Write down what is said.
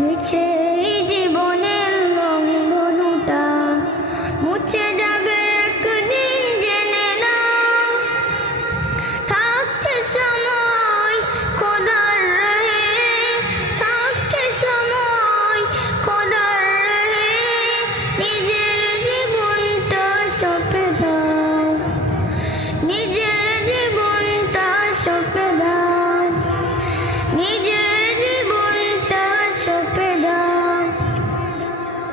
মিছে এই জীবনের লঙ্ঘনটা, মুছে যাবে একদিন জেনে না থাকছে সময় খোদার রহে, থাকছে সময় খোদার রহে নিজে